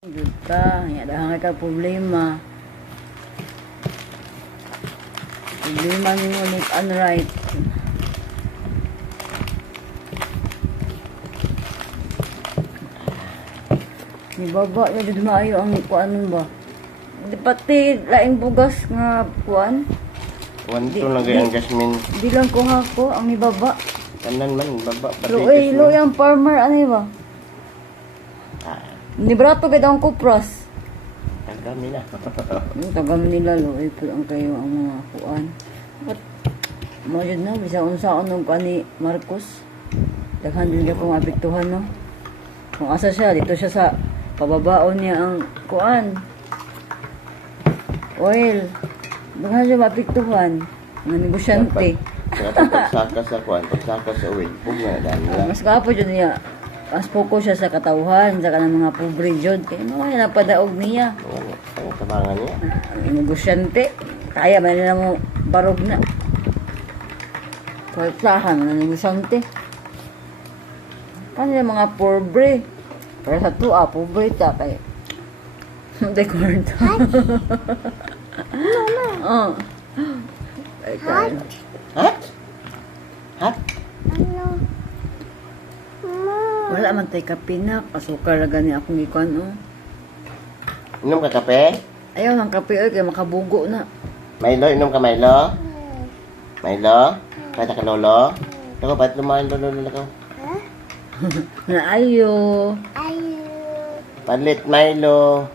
Juta, ya dah ka problema. Problema ni mo left and right. Ni baba na jud maayo ang kuan ba. Di pati laing bugas nga kuan. Wanto lang kay ang Jasmine. Di lang ko hako ang ni baba. Tanan man baba pati. Pero lo yang farmer ani ba? Ni brato gid ang kupras. Kami na. Tagam nila lo ay ang kayo ang mga kuan. But mo jud na bisa unsaon og ani Marcos. Daghan din kung apektuhan no. Kung asa siya dito siya sa pababaon niya ang kuan. Oil. Daghan siya maapektuhan ng negosyante. Pagsaka sa kuan, pagsaka sa oil. Pugna daan. Mas kapo jud niya. Mas focus siya sa katawhan, sa kanang mga pobre jud. Kaya mo yan napadaog niya. Ang tabangan niya. Ang negosyante, kaya man nila mo barog na. Kwartahan ng negosyante. Kanila mga pobre. Para sa tuwa, pobre ta kay. Hindi kwarta. Oh. Ay, kaya. Hat? Hat? Wala man tay kape na, asukar na gani akong ikuan oh. Inom ka kape? Ayaw ng kape oy kay makabugo na. Milo, inom ka Milo? Milo? Kata ka lolo? Ako, ba't lumayan lolo na ka? Na ayo. Palit Milo.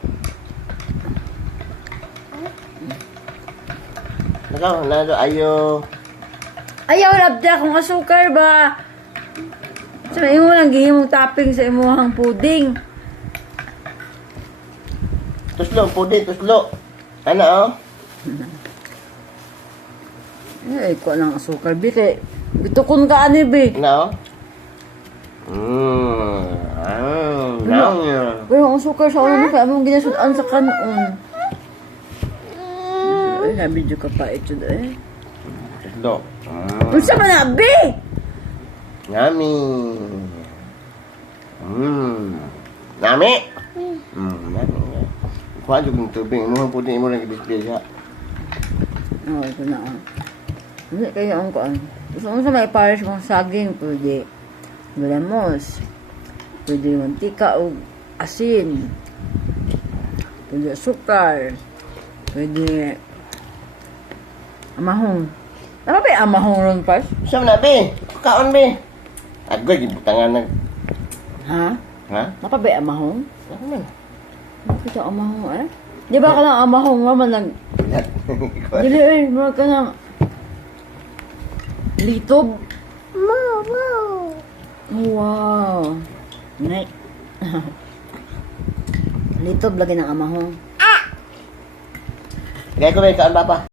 Nakaw, nalo, ayo. Ayaw labda akong asukar ba? So, imo lang gihimong topping sa imuhang puding. Tuslo, pudi, tuslo. Ano, oh? Eh, ko lang asukar bi kay bitukon ka ani bi. Ano? Pero ang asukar sa ulo kay among ginasudan sa kanon. Ay, sabi jud ka pa ito eh. Tuslo. Unsa man na bi? Yummy. Yummy? Yummy. Kuha dyan yung tubig. Inuhang po din mo lang ibig-ibig ha. Oh, ito na. Hindi kayo ang kuan. Gusto mo sa may parish mong saging, pwede galamos, pwede mantika o asin, pwede asukar, pwede amahong. Ano ba yung amahong ron, Pars? Saan na, be? Kaon, be? Agoy, gibutangan na. Ha? Ha? Napa ba yung amahong? Ano man? Bakit ang amahong eh? Di ba ka lang amahong naman nag... Dili eh, mga ka lang... Litob? Wow! Nice. Litob lagi ng amahong. Gaya ko, be, kaon, papa.